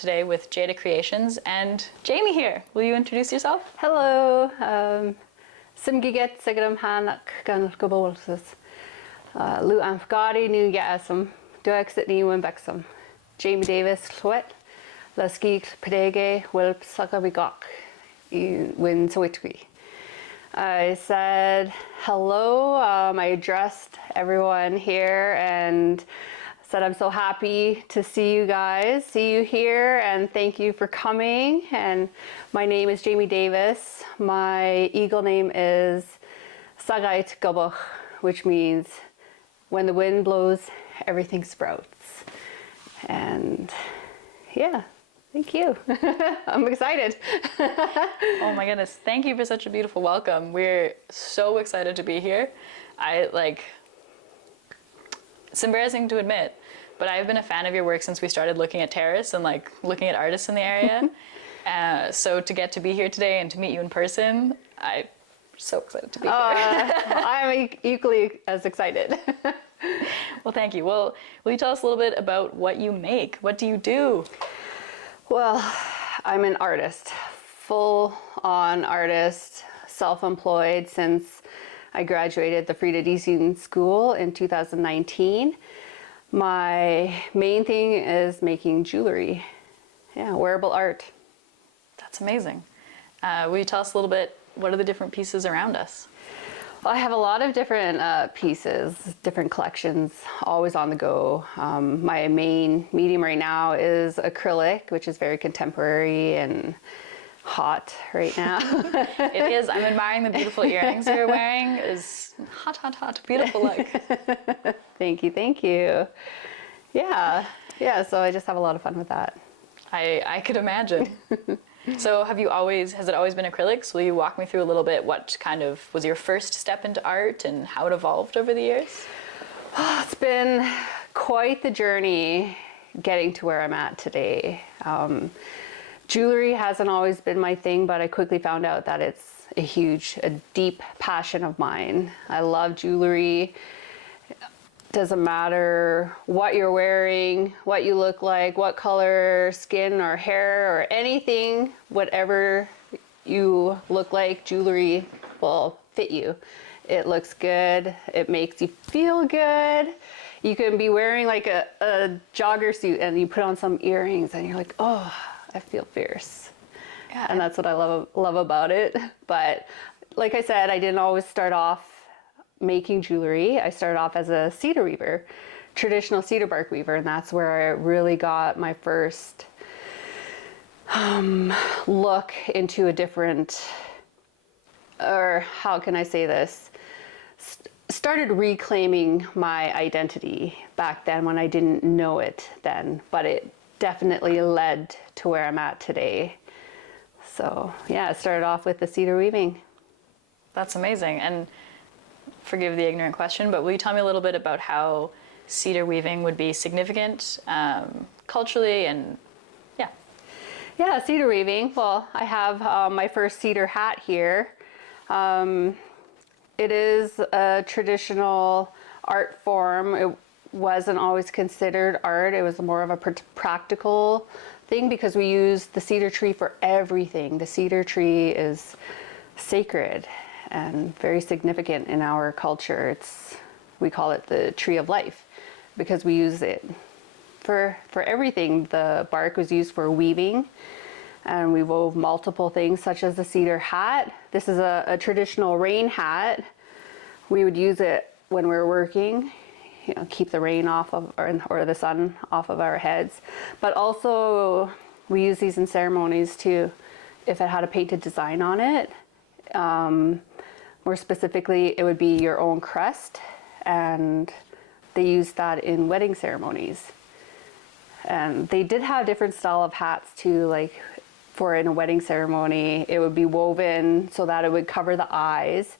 today with Jada Creations and Jaimie here. Will you introduce yourself? Hello, Simgiget Sigadam Hanak Gan Gobolsis. Lu Amfgadi New Yasam, Duexit New Wembexam. Jaimie Davis Cloet, Laski Pedege, Wilp Sakabigok, Win Sawitwi. I said hello. I addressed everyone here and said I'm so happy to see you guys, see you here, and thank you for coming. And my name is Jaimie Davis. My eagle name is Sagait Goboch, which means when the wind blows, everything sprouts. And yeah, thank you. I'm excited. Oh my goodness, thank you for such a beautiful welcome. We're so excited to be here. It's embarrassing to admit, but I've been a fan of your work since we started looking at Terrace and looking at artists in the area. So to get to be here today and to meet you in person, I'm so excited to be here. I'm equally as excited. Well, thank you. Well, will you tell us a little bit about what you make? What do you do? Well, I'm an artist, full-on artist, self-employed since I graduated the Frida Deasing School in 2019. My main thing is making jewelry. Yeah, wearable art. That's amazing. Will you tell us a little bit, what are the different pieces around us? Well, I have a lot of different pieces, different collections, always on the go. My main medium right now is acrylic, which is very contemporary and hot right now. It is. I'm admiring the beautiful earrings you're wearing. It's hot, hot, hot. Beautiful look. Thank you, thank you. Yeah, so I just have a lot of fun with that. I could imagine. So has it always been acrylics? Will you walk me through a little bit what kind of was your first step into art and how it evolved over the years? It's been quite the journey getting to where I'm at today. Jewelry hasn't always been my thing, but I quickly found out that it's a deep passion of mine. I love jewelry. Doesn't matter what you're wearing, what you look like, what color, skin or hair or anything, whatever you look like, jewelry will fit you. It looks good, it makes you feel good. You can be wearing like a jogger suit and you put on some earrings and you're like, oh, I feel fierce. Yeah. And that's what I love about it. But like I said, I didn't always start off making jewelry. I started off as a cedar weaver, traditional cedar bark weaver, and that's where I really got my first look into a different, or how can I say this, started reclaiming my identity back then when I didn't know it then, but it definitely led to where I'm at today. So yeah, it started off with the cedar weaving. That's amazing. And forgive the ignorant question, but will you tell me a little bit about how cedar weaving would be significant culturally and yeah? Yeah, cedar weaving. Well, I have my first cedar hat here. It is a traditional art form. It wasn't always considered art. It was more of a practical thing because we use the cedar tree for everything. The cedar tree is sacred and very significant in our culture. We call it the tree of life because we use it for everything. The bark was used for weaving and we wove multiple things such as the cedar hat. This is a traditional rain hat. We would use it when we were working, keep the rain off of, or the sun off of our heads. But also we use these in ceremonies too, if it had a painted design on it. More specifically, it would be your own crest, and they use that in wedding ceremonies. And they did have different style of hats too, like for in a wedding ceremony, it would be woven so that it would cover the eyes.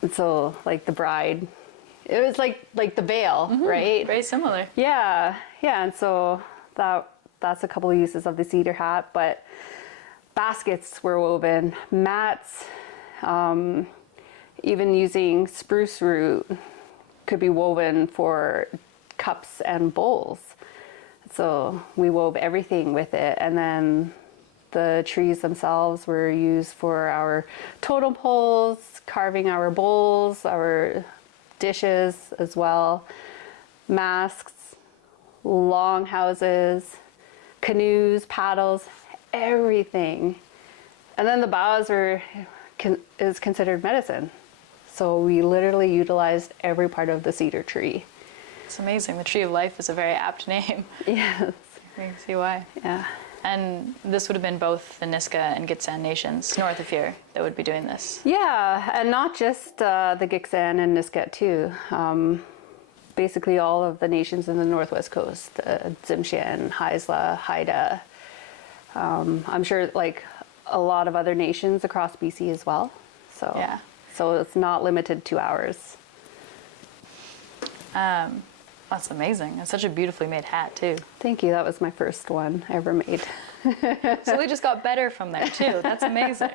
And so like the bride, it was like the veil, right? Very similar. Yeah, and so that's a couple of uses of the cedar hat, but baskets were woven, mats, even using spruce root could be woven for cups and bowls. So we wove everything with it. And then the trees themselves were used for our totem poles, carving our bowls, our dishes as well, masks, long houses, canoes, paddles, everything. And then the boughs is considered medicine. So we literally utilized every part of the cedar tree. It's amazing. The Tree of Life is a very apt name. Yes. You can see why. Yeah. And this would have been both the Niska and Gitxsan nations north of here that would be doing this. Yeah, and not just the Gitxsan and Nisga'a too. Basically all of the nations in the Northwest Coast, Tsimshian, Haisla, Haida. I'm sure like a lot of other nations across BC as well. So Yeah. So it's not limited to ours. That's amazing. It's such a beautifully made hat too. Thank you. That was my first one ever made. So we just got better from there too. That's amazing.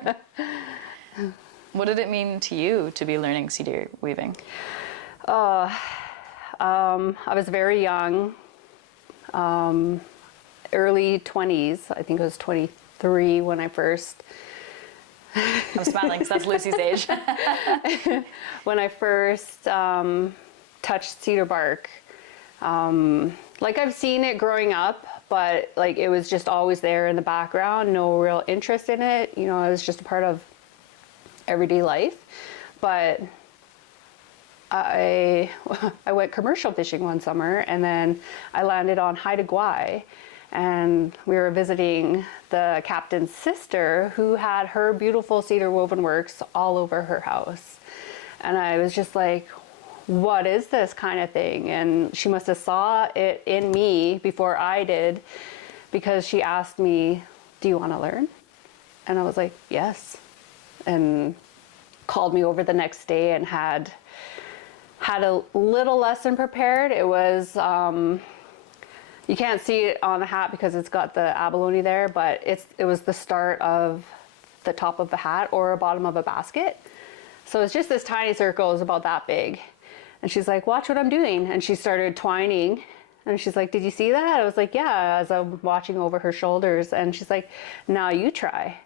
What did it mean to you to be learning cedar weaving? I was very young, early 20s. I think I was 23 when I first. I'm smiling because that's Lucy's age. When I first touched cedar bark. Like I've seen it growing up, but like it was just always there in the background, no real interest in it. You know, it was just a part of everyday life. But I went commercial fishing one summer, and then I landed on Haida Gwaii, and we were visiting the captain's sister who had her beautiful cedar woven works all over her house. And I was just like, what is this kind of thing? And she must have saw it in me before I did, because she asked me, do you want to learn? And I was like, yes. And called me over the next day and had a little lesson prepared. It was, you can't see it on the hat because it's got the abalone there, but it was the start of the top of the hat or bottom of a basket. So it's just this tiny circle, it was about that big. And she's like, watch what I'm doing. And she started twining. And she's like, did you see that? I was like, yeah, as I'm watching over her shoulders. And she's like, now you try.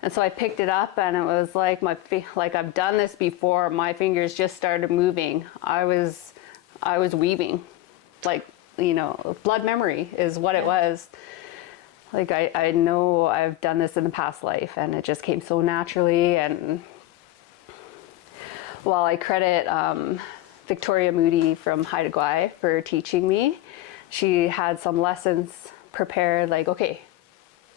And so I picked it up, and it was like like I've done this before. My fingers just started moving. I was weaving, like, you know, blood memory is what it was. Like I know I've done this in the past life, and it just came so naturally. And while I credit Victoria Moody from Haida Gwaii for teaching me, she had some lessons prepared, like, okay,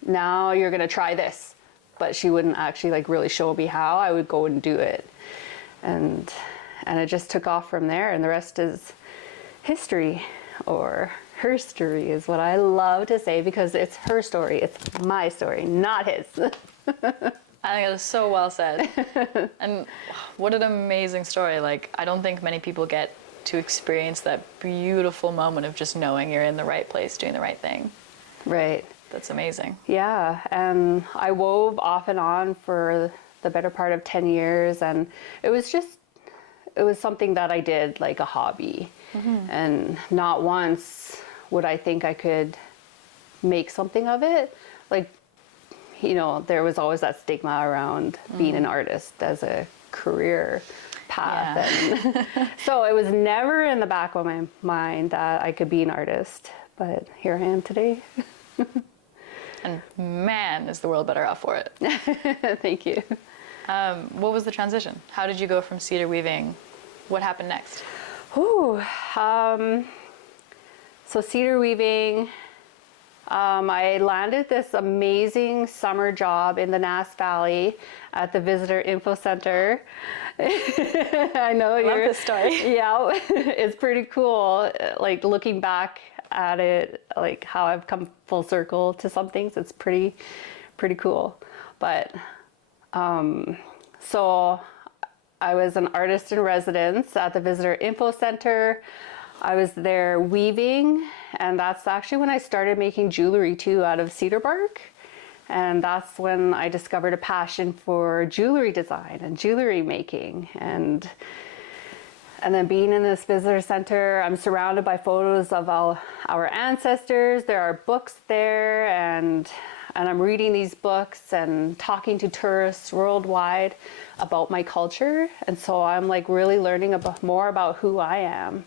now you're gonna try this. But she wouldn't actually like really show me how. I would go and do it. And it just took off from there, and the rest is history, or her story is what I love to say, because it's her story. It's my story, not his. I think that is so well said. And what an amazing story. Like, I don't think many people get to experience that beautiful moment of just knowing you're in the right place, doing the right thing. Right. That's amazing. Yeah, and I wove off and on for the better part of 10 years, and it was something that I did like a hobby. Mm-hmm. And not once would I think I could make something of it. Like, you know, there was always that stigma around being an artist as a career path. Yeah. And so it was never in the back of my mind that I could be an artist, but here I am today. And man, is the world better off for it. Thank you. What was the transition? How did you go from cedar weaving? What happened next? Ooh, so cedar weaving, I landed this amazing summer job in the Nass Valley at the Visitor Info Center. I know I love this story. Yeah, it's pretty cool. Like looking back at it, like how I've come full circle to some things, it's pretty cool. But so I was an artist in residence at the Visitor Info Center. I was there weaving, and that's actually when I started making jewelry too out of cedar bark. And that's when I discovered a passion for jewelry design and jewelry making. And And then being in this visitor center, I'm surrounded by photos of all our ancestors. There are books there, and I'm reading these books and talking to tourists worldwide about my culture. And so I'm like really learning more about who I am,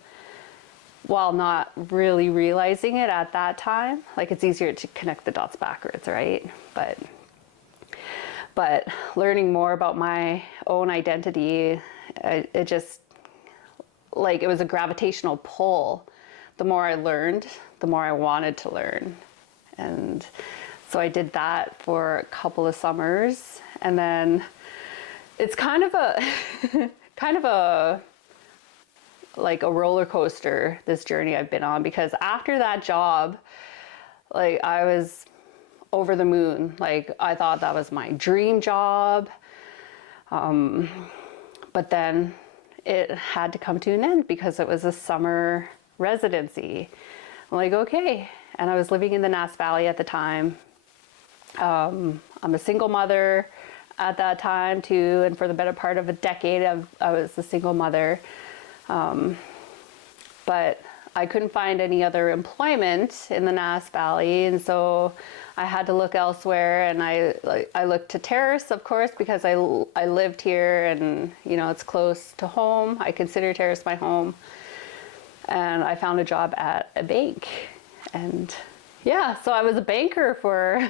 while not really realizing it at that time. Like, it's easier to connect the dots backwards, right? But learning more about my own identity, it just, like, it was a gravitational pull. The more I learned, the more I wanted to learn. And so I did that for a couple of summers. And then it's kind of a like a roller coaster, this journey I've been on, because after that job, like, I was over the moon. Like, I thought that was my dream job. But then it had to come to an end because it was a summer residency. I'm like, okay. And I was living in the Nass Valley at the time. I'm a single mother at that time too. And for the better part of a decade, I was a single mother. But I couldn't find any other employment in the Nass Valley, and so I had to look elsewhere. And I looked to Terrace, of course, because I lived here, and you know, it's close to home. I consider Terrace my home, and I found a job at a bank, and yeah, so I was a banker for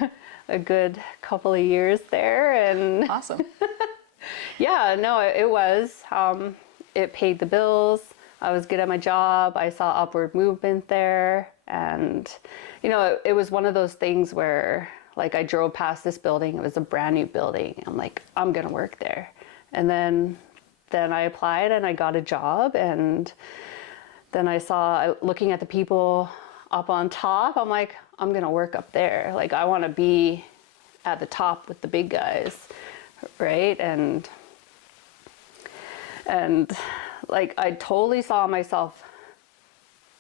a good couple of years there, and Awesome. yeah, no, it was. It paid the bills. I was good at my job. I saw upward movement there. And, you know, it was one of those things where, like, I drove past this building. It was a brand new building. I'm like, I'm going to work there. And then I applied and I got a job. And then I saw, looking at the people up on top, I'm like, I'm going to work up there. Like, I want to be at the top with the big guys, right? And like, I totally saw myself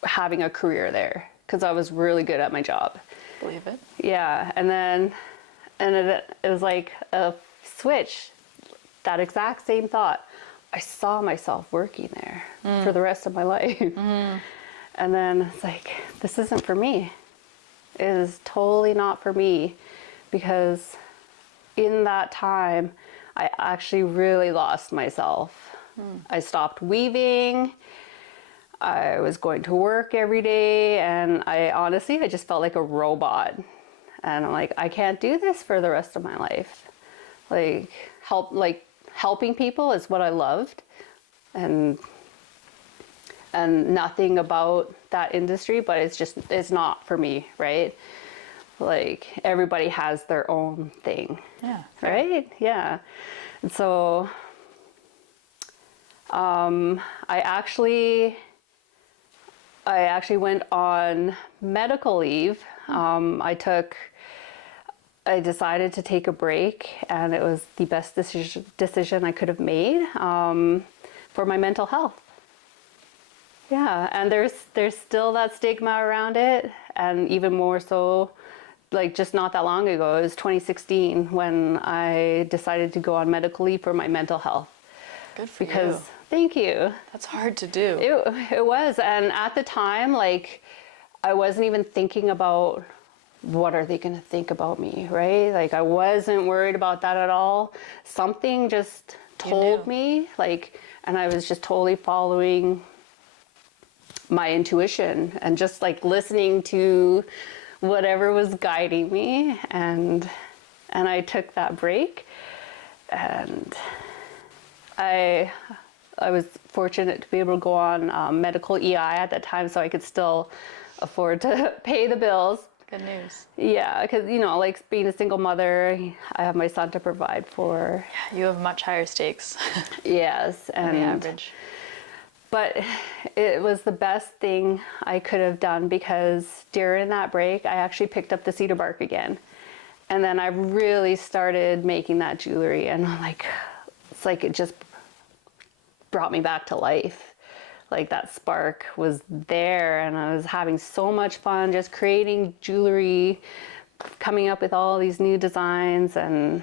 having a career there because I was really good at my job. Believe it. Yeah, and it was like a switch, that exact same thought. I saw myself working there for the rest of my life. And then it's like, this isn't for me. It is totally not for me, because in that time, I actually really lost myself. I stopped weaving. I was going to work every day, and I just felt like a robot. And I'm like, I can't do this for the rest of my life. Like, helping people is what I loved, and nothing about that industry, but it's not for me, right? Like, everybody has their own thing. Yeah. Right? Yeah. And so I actually went on medical leave. I decided to take a break, and it was the best decision I could have made for my mental health. Yeah, and there's still that stigma around it, and even more so, like, just not that long ago, it was 2016 when I decided to go on medical leave for my mental health. Good for you. Thank you. That's hard to do. It was, and at the time, like, I wasn't even thinking about what are they going to think about me, right? Like, I wasn't worried about that at all. Something just told me, like, and I was just totally following my intuition and just, like, listening to whatever was guiding me, and I took that break, and I was fortunate to be able to go on medical EI at that time, so I could still afford to pay the bills. Good news. Yeah, because, you know, like, being a single mother, I have my son to provide for. You have much higher stakes Yes, than the average. But it was the best thing I could have done, because during that break, I actually picked up the cedar bark again. And then I really started making that jewelry, and I'm like, it's like it just brought me back to life. Like, that spark was there, and I was having so much fun just creating jewelry, coming up with all these new designs, and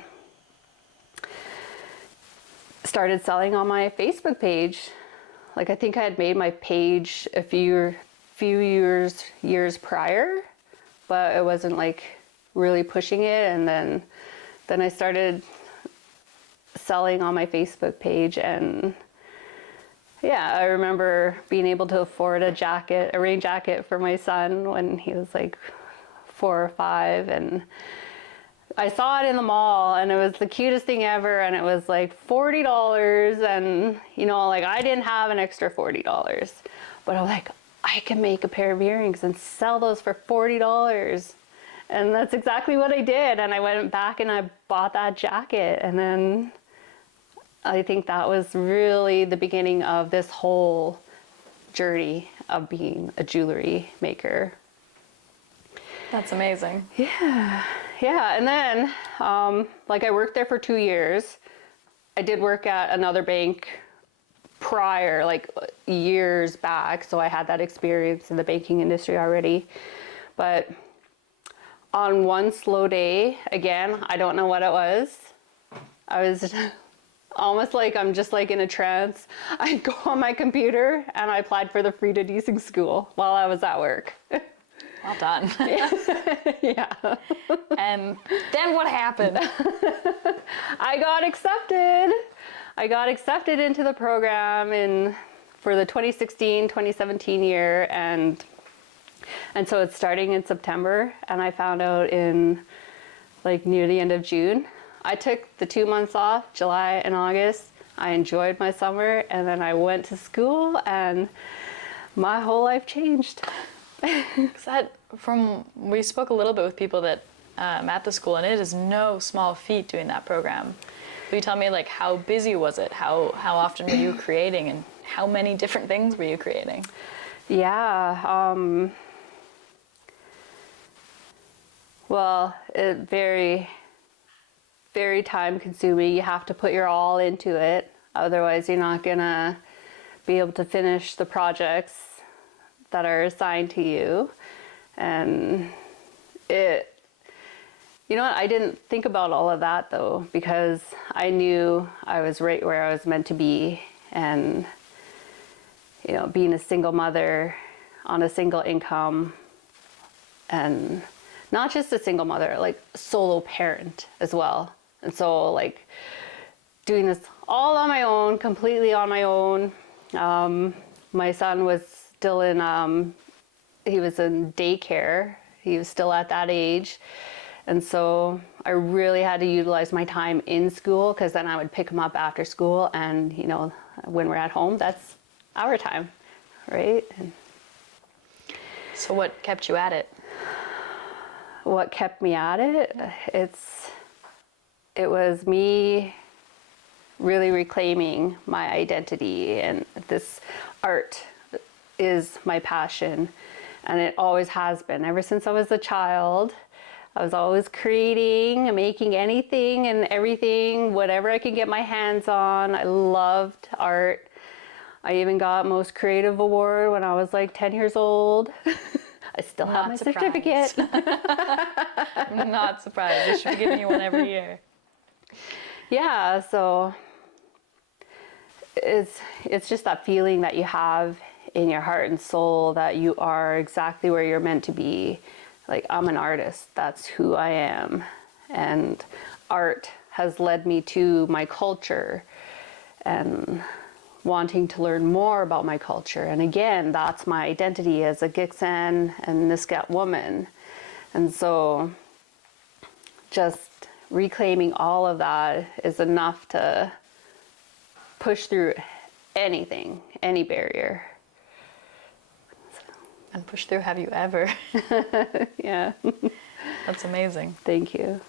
started selling on my Facebook page. like I think I had made my page a few years prior, but it wasn't like really pushing it. And then I started selling on my Facebook page, and yeah, I remember being able to afford a rain jacket for my son when he was like 4 or 5, and I saw it in the mall, and it was the cutest thing ever, and it was like $40, and you know, like I didn't have an extra $40, but I'm like, I can make a pair of earrings and sell those for $40. And that's exactly what I did. And I went back and I bought that jacket, and then I think that was really the beginning of this whole journey of being a jewelry maker. That's amazing. Yeah. And then, like I worked there for 2 years. I did work at another bank prior, like years back. So I had that experience in the banking industry already. But on one slow day, again, I don't know what it was. I was almost like I'm just like in a trance. I go on my computer and I applied for the free deducing school while I was at work. Well done. Yeah. And then what happened? I got accepted into the program for the 2016-2017 year, and so it's starting in September, and I found out in like near the end of June. I took the 2 months off, July and August. I enjoyed my summer, and then I went to school, and my whole life changed. We spoke a little bit with people that at the school, and it is no small feat doing that program. Will you tell me, like, how busy was it? How often were you creating, and how many different things were you creating? Yeah. Well, it very, very time consuming. You have to put your all into it. Otherwise, you're not gonna be able to finish the projects that are assigned to you. And you know what? I didn't think about all of that though, because I knew I was right where I was meant to be. And, you know, being a single mother on a single income, and not just a single mother, like solo parent as well. And so like doing this all on my own, completely on my own. My son was still he was in daycare. He was still at that age. And so I really had to utilize my time in school, because then I would pick him up after school, and, you know, when we're at home, that's our time, right? And so what kept you at it? What kept me at it? It was me really reclaiming my identity, and this art is my passion, and it always has been. Ever since I was a child, I was always creating and making anything and everything, whatever I could get my hands on. I loved art. I even got Most Creative Award when I was like 10 years old. I still have my certificate. I'm not surprised. They should be giving you one every year. Yeah, so it's just that feeling that you have in your heart and soul that you are exactly where you're meant to be. Like, I'm an artist. That's who I am. And art has led me to my culture and wanting to learn more about my culture. And again, that's my identity as a Gitxsan and Nisga'a woman. And so just reclaiming all of that is enough to push through anything, any barrier. And push through, have you ever? Yeah. That's amazing. Thank you.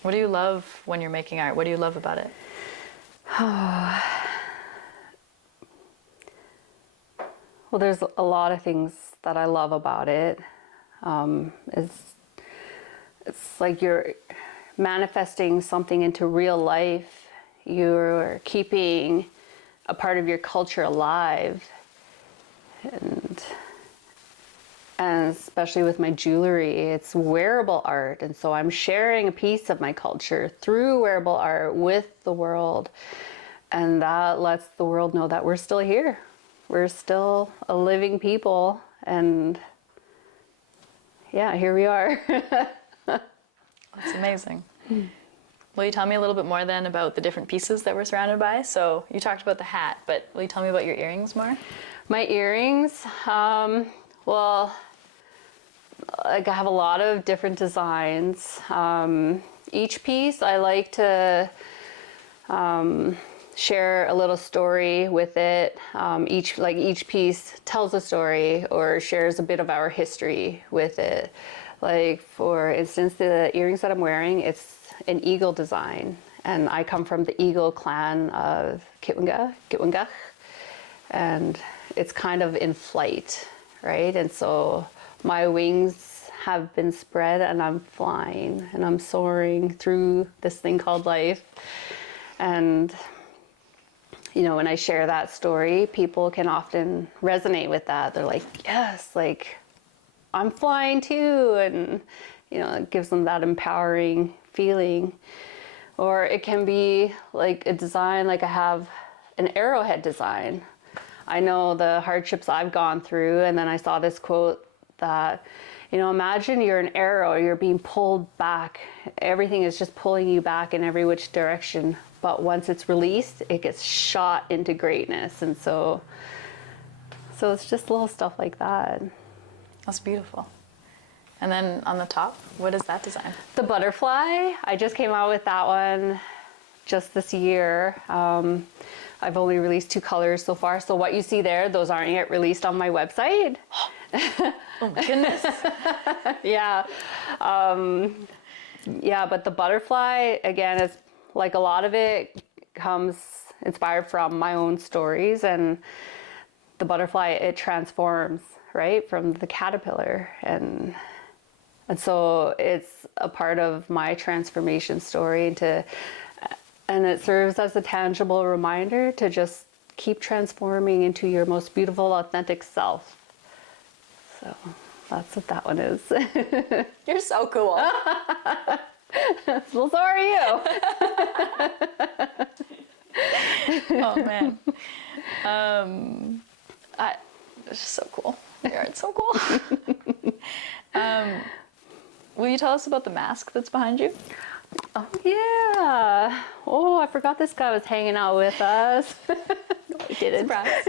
What do you love when you're making art? What do you love about it? Well, there's a lot of things that I love about it. It's like you're manifesting something into real life. You're keeping a part of your culture alive. And especially with my jewelry, it's wearable art. And so I'm sharing a piece of my culture through wearable art with the world. And that lets the world know that we're still here. We're still a living people. And yeah, here we are. That's amazing. Will you tell me a little bit more then about the different pieces that we're surrounded by? So you talked about the hat, but will you tell me about your earrings more? My earrings, well, like I have a lot of different designs. Each piece I like to share a little story with it. Each piece tells a story or shares a bit of our history with it. Like for instance, the earrings that I'm wearing, it's an eagle design, and I come from the eagle clan of Kitwangach, and it's kind of in flight, right? And so my wings have been spread and I'm flying and I'm soaring through this thing called life. And you know, when I share that story, people can often resonate with that. They're like, yes, like I'm flying too. And you know, it gives them that empowering feeling. Or it can be like a design, like I have an arrowhead design. I know the hardships I've gone through, and then I saw this quote that, you know, imagine you're an arrow, you're being pulled back. Everything is just pulling you back in every which direction. But once it's released, it gets shot into greatness. And so it's just little stuff like that. That's beautiful. And then on the top, what is that design? The butterfly, I just came out with that one just this year. I've only released 2 colors so far. So what you see there, those aren't yet released on my website. Oh my goodness. Yeah. Yeah, but the butterfly, again, is like a lot of it comes inspired from my own stories, and the butterfly, it transforms, right, from the caterpillar. And so it's a part of my transformation story, and it serves as a tangible reminder to just keep transforming into your most beautiful, authentic self. So that's what that one is. You're so cool. Well, so are you. Oh man. It's just so cool. Your art's so cool. Will you tell us about the mask that's behind you? Oh yeah. Oh, I forgot this guy was hanging out with us. I didn't. Surprise.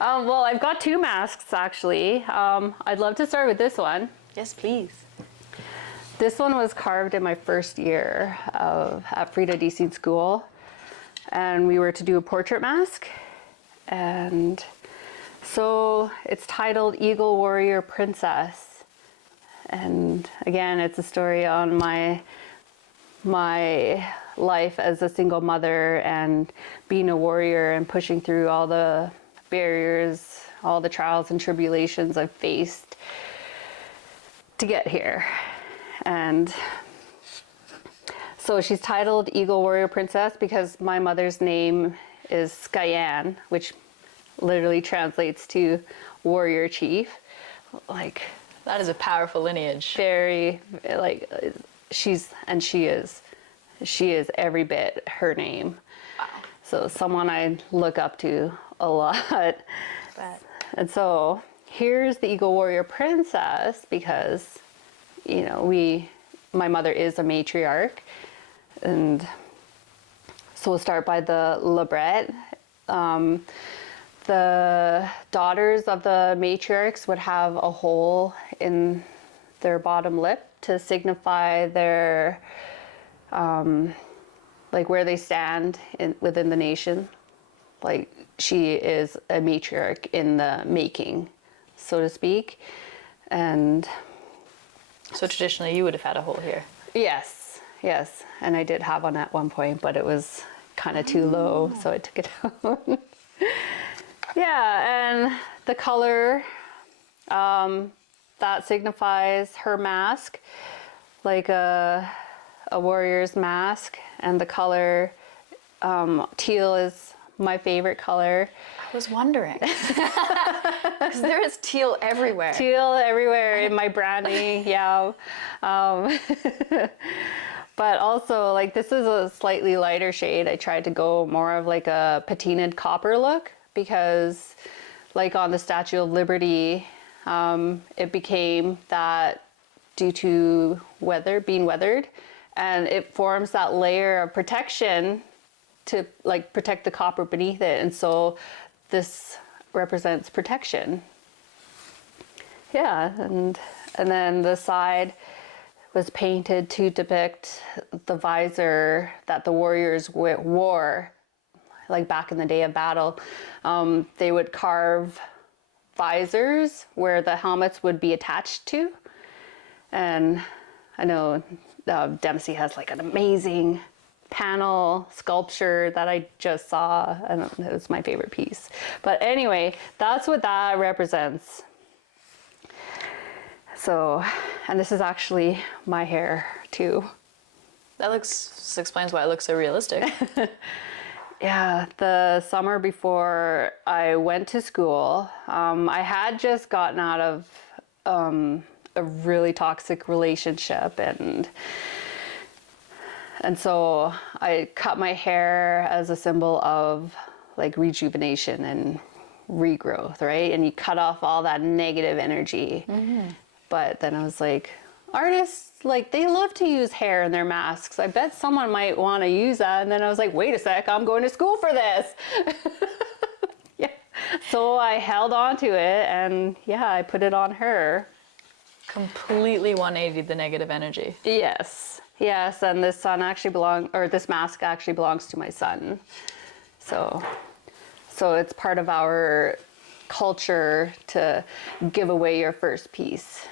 Well, I've got 2 masks actually. I'd love to start with this one. Yes, please. This one was carved in my first year at Frida DC School, and we were to do a portrait mask. And so it's titled Eagle Warrior Princess. And again, it's a story on my life as a single mother and being a warrior and pushing through all the barriers, all the trials and tribulations I've faced to get here. And so she's titled Eagle Warrior Princess because my mother's name is Skyan, which literally translates to warrior chief. Like, That is a powerful lineage. very, like, she is every bit her name. Wow. So someone I look up to a lot. Bet. And so here's the Eagle Warrior Princess because, you know, my mother is a matriarch. And so we'll start by the libret. The daughters of the matriarchs would have a hole in their bottom lip to signify their, like where they stand within the nation. Like she is a matriarch in the making, so to speak. And So traditionally you would have had a hole here. yes. And I did have one at one point, but it was kind of too low, so I took it out. Yeah, and the color, that signifies her mask, like a warrior's mask. And the color, teal is my favorite color. I was wondering. Because there is teal everywhere. Teal everywhere in my branding, yeah. But also, like, this is a slightly lighter shade. I tried to go more of like a patinaed copper look because, like on the Statue of Liberty, it became that due to being weathered, and it forms that layer of protection to like protect the copper beneath it. And so this represents protection. Yeah, and then the side was painted to depict the visor that the warriors wore, like back in the day of battle. They would carve visors where the helmets would be attached to. And I know Dempsey has like an amazing panel sculpture that I just saw, and it was my favorite piece. But anyway, that's what that represents. So, and this is actually my hair too. This explains why it looks so realistic. Yeah, the summer before I went to school, I had just gotten out of a really toxic relationship, and so I cut my hair as a symbol of like rejuvenation and regrowth, right? And you cut off all that negative energy. Mm-hmm. But then I was like, artists, like, they love to use hair in their masks. I bet someone might want to use that. And then I was like, wait a sec, I'm going to school for this. Yeah. So I held on to it, and yeah, I put it on her. Completely 180 the negative energy. Yes. And this mask actually belongs to my son. So it's part of our culture to give away your first piece.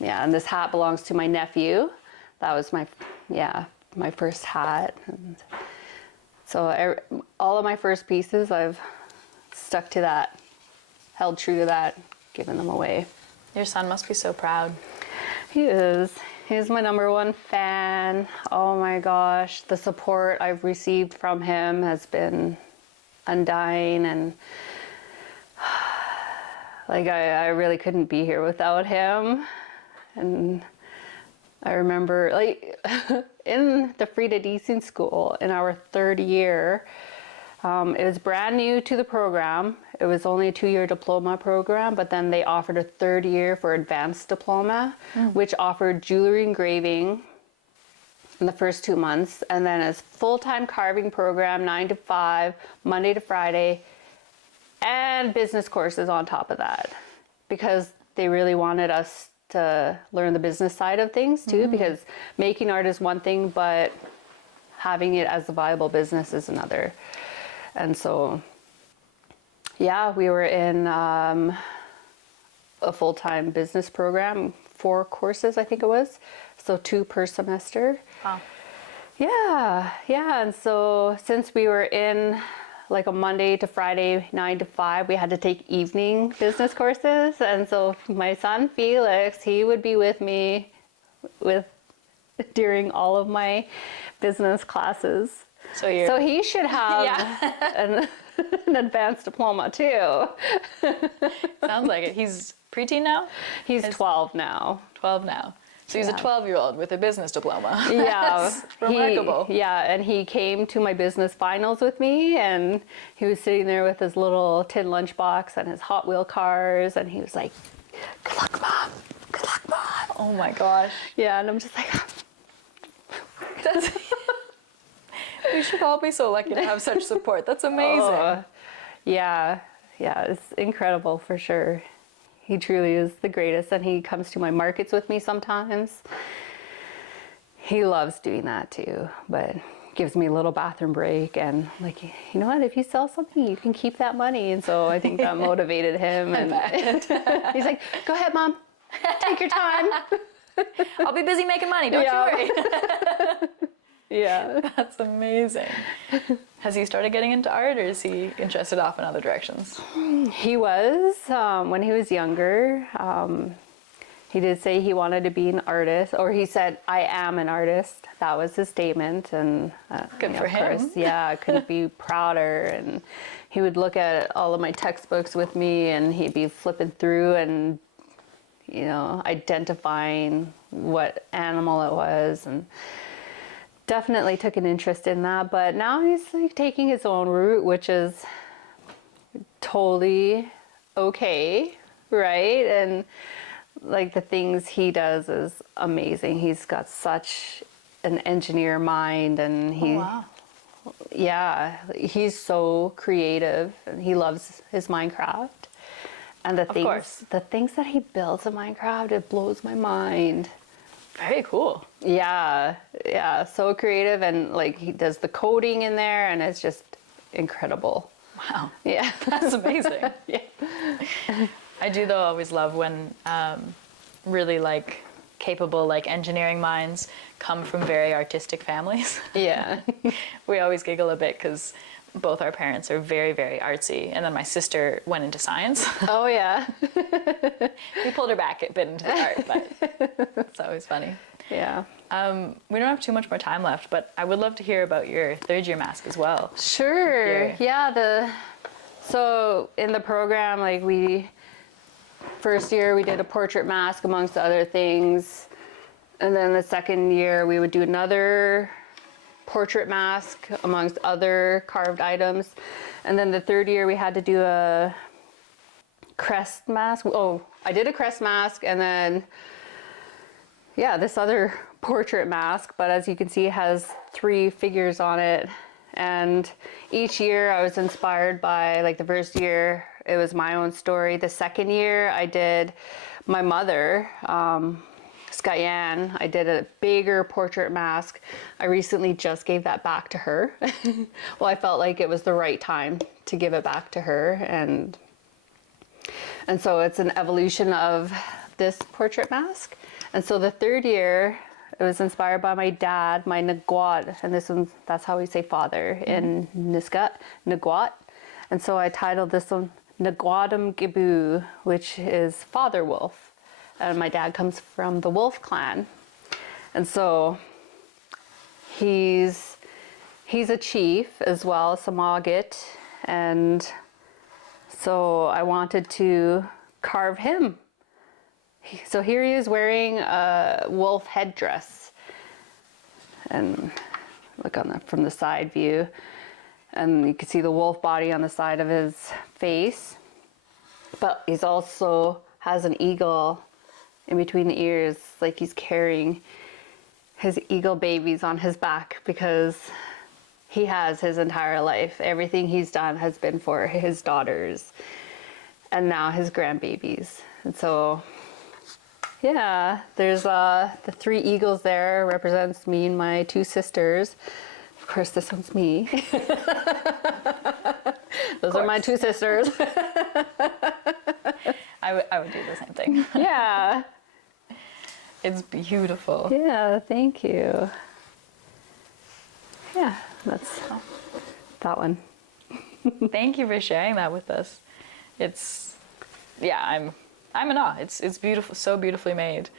Yeah, and this hat belongs to my nephew. That was my first hat. And so all of my first pieces, I've stuck to that, held true to that, given them away. Your son must be so proud. He is. He's my number one fan. Oh my gosh, the support I've received from him has been undying, and like I really couldn't be here without him. And I remember, like, in the Frida Deasing School in our third year, it was brand new to the program. It was only a 2-year diploma program, but then they offered a third year for advanced diploma, which offered jewelry engraving in the first 2 months, and then a full-time carving program, 9 to 5, Monday to Friday, and business courses on top of that, because they really wanted us to learn the business side of things too, because making art is one thing, but having it as a viable business is another. And so, yeah, we were in a full-time business program, 4 courses, I think it was, so 2 per semester. Wow. Yeah, and so since we were in like a Monday to Friday, 9 to 5, we had to take evening business courses. And so my son, Felix, he would be with me during all of my business classes. So he should have an advanced diploma too. Sounds like it. He's preteen now? He's 12 now. 12 now. So he's a 12-year-old with a business diploma. Yeah. That's remarkable. And he came to my business finals with me, and he was sitting there with his little tin lunchbox and his Hot Wheel cars, and he was like, "Good luck, Mom. Good luck, Mom." Oh my gosh. Yeah, and I'm just like... We should all be so lucky to have such support. That's amazing. Oh, yeah, it's incredible for sure. He truly is the greatest, and he comes to my markets with me sometimes. He loves doing that too, but gives me a little bathroom break, and like, you know what, if you sell something, you can keep that money. And so I think that motivated him. And he's like, "Go ahead, Mom, take your time. I'll be busy making money, don't you worry." Yeah. That's amazing. Has he started getting into art, or is he interested off in other directions? He was, when he was younger. He did say he wanted to be an artist, or he said, "I am an artist." That was his statement. And good for him. Course, yeah, I couldn't be prouder. And he would look at all of my textbooks with me, and he'd be flipping through and, identifying what animal it was. And definitely took an interest in that, but now he's like taking his own route, which is totally okay, right? And like the things he does is amazing. He's got such an engineer mind, and he, Oh, wow. yeah, he's so creative, and he loves his Minecraft. And Of course. the things that he builds in Minecraft, it blows my mind. Very cool. Yeah, yeah, so creative, and like he does the coding in there, and it's just incredible. Wow. Yeah. That's amazing. Yeah. I do though always love when really like capable like engineering minds come from very artistic families. Yeah. We always giggle a bit because both our parents are very, very artsy, and then my sister went into science. Oh yeah. We pulled her back a bit into the art, but it's always funny. Yeah. We don't have too much more time left, but I would love to hear about your third year mask as well. Sure. Yeah. So in the program, like first year we did a portrait mask amongst other things, and then the second year we would do another portrait mask amongst other carved items, and then the third year we had to do a crest mask. Oh, I did a crest mask, and then yeah, this other portrait mask, but as you can see it has 3 figures on it. And each year I was inspired by, like the first year it was my own story. The second year I did my mother, Skyan. I did a bigger portrait mask. I recently just gave that back to her. Well, I felt like it was the right time to give it back to her, and so it's an evolution of this portrait mask. And so the third year it was inspired by my dad, my Naguat, and that's how we say father in Nisgat, Naguat. And so I titled this one Naguatum Gibu, which is father wolf. And my dad comes from the wolf clan. And so he's a chief as well, Samagit. And so I wanted to carve him. So here he is wearing a wolf headdress, and look from the side view, and you can see the wolf body on the side of his face, but he's also has an eagle in between the ears, like he's carrying his eagle babies on his back, because he has his entire life. Everything he's done has been for his daughters and now his grandbabies. And so yeah, there's the 3 eagles there, represents me and my 2 sisters. Of course, this one's me. Those are my 2 sisters. I would do the same thing. Yeah. It's beautiful. Yeah, thank you. Yeah, that's that one. Thank you for sharing that with us. I'm in awe. It's beautiful, so beautifully made.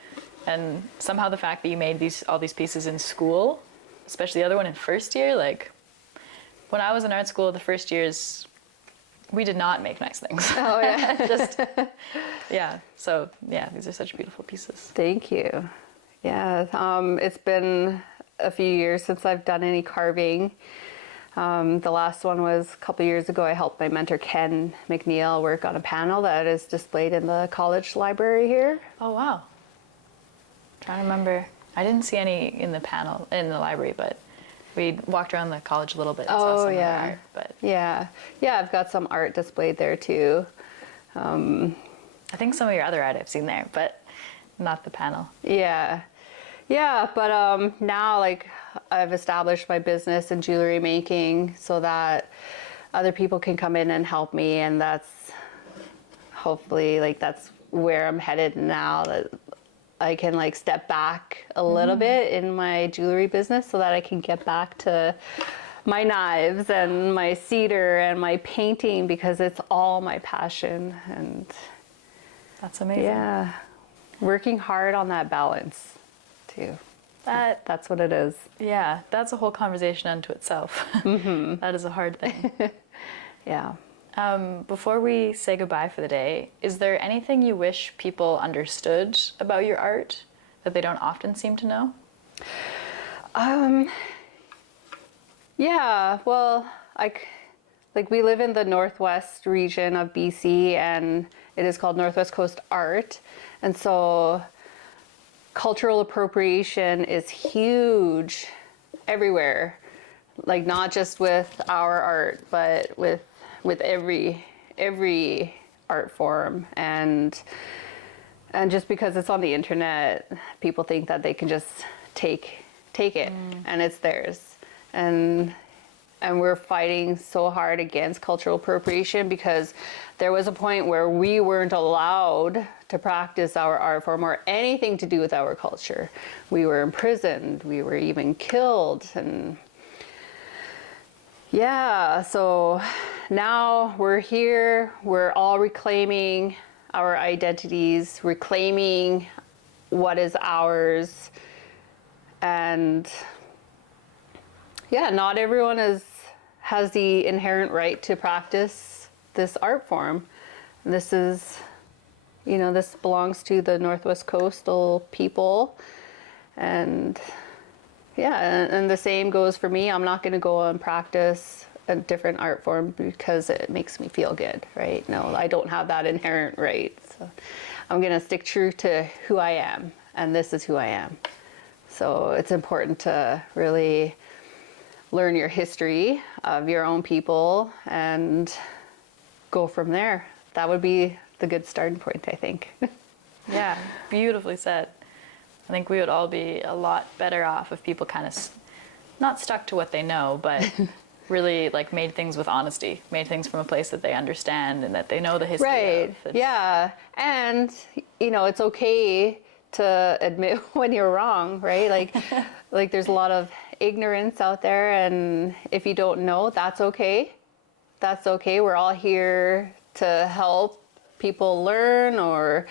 And somehow the fact that you made all these pieces in school, especially the other one in first year, like when I was in art school, the first years, we did not make nice things. Oh yeah. Yeah. So yeah, these are such beautiful pieces. Thank you. Yeah, it's been a few years since I've done any carving. The last one was a couple years ago. I helped my mentor Ken McNeil work on a panel that is displayed in the college library here. Oh wow. Trying to remember. I didn't see any in the panel in the library, but we walked around the college a little bit and saw some of their art. But yeah, I've got some art displayed there too. I think some of your other art I've seen there, but not the panel. Yeah, but now like I've established my business in jewelry making so that other people can come in and help me, and that's hopefully like that's where I'm headed now, that I can like step back a little bit in my jewelry business so that I can get back to my knives and my cedar and my painting, because it's all my passion. And that's amazing. Yeah, working hard on that balance too. That's what it is. Yeah, that's a whole conversation unto itself. Mm-hmm. That is a hard thing. Yeah. Before we say goodbye for the day, is there anything you wish people understood about your art that they don't often seem to know? Yeah, well, like we live in the northwest region of BC, and it is called Northwest Coast Art. And so cultural appropriation is huge everywhere. Like not just with our art, but with every art form. And just because it's on the internet, people think that they can just take it and it's theirs. And we're fighting so hard against cultural appropriation because there was a point where we weren't allowed to practice our art form or anything to do with our culture. We were imprisoned, we were even killed. And yeah, so now we're here, we're all reclaiming our identities, reclaiming what is ours. And yeah, not everyone has the inherent right to practice this art form. This is, this belongs to the Northwest Coastal people. And yeah, and the same goes for me. I'm not going to go and practice a different art form because it makes me feel good, right? No, I don't have that inherent right. So I'm going to stick true to who I am, and this is who I am. So it's important to really learn your history of your own people and go from there. That would be the good starting point, I think. Yeah, beautifully said. I think we would all be a lot better off if people kind of not stuck to what they know, but really like made things with honesty, made things from a place that they understand and that they know the history Right. of. Yeah. And, it's okay to admit when you're wrong, right? Like there's a lot of ignorance out there, and if you don't know, that's okay. That's okay. We're all here to help people learn or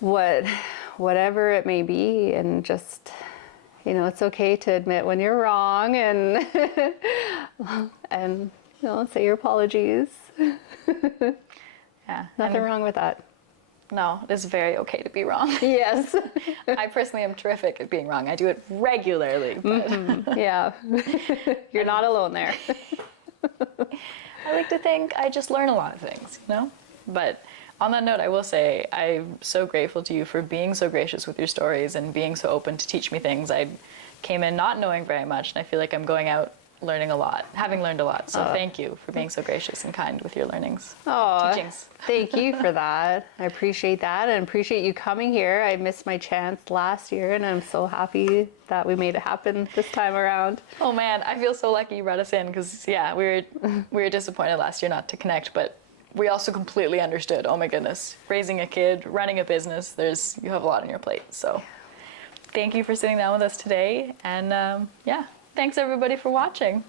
whatever it may be, and just it's okay to admit when you're wrong and and say your apologies. Yeah. Nothing wrong with that. No, it is very okay to be wrong. Yes. I personally am terrific at being wrong. I do it regularly. But Yeah. You're not alone there. I like to think I just learn a lot of things, But on that note, I will say I'm so grateful to you for being so gracious with your stories and being so open to teach me things. I came in not knowing very much, and I feel like I'm going out learning a lot, having learned a lot. So thank you for being so gracious and kind with your learnings, teachings. Thank you for that. I appreciate that and appreciate you coming here. I missed my chance last year, and I'm so happy that we made it happen this time around. Oh man, I feel so lucky you brought us in because we were disappointed last year not to connect, but we also completely understood. Oh my goodness, raising a kid, running a business, you have a lot on your plate. So thank you for sitting down with us today, and thanks everybody for watching.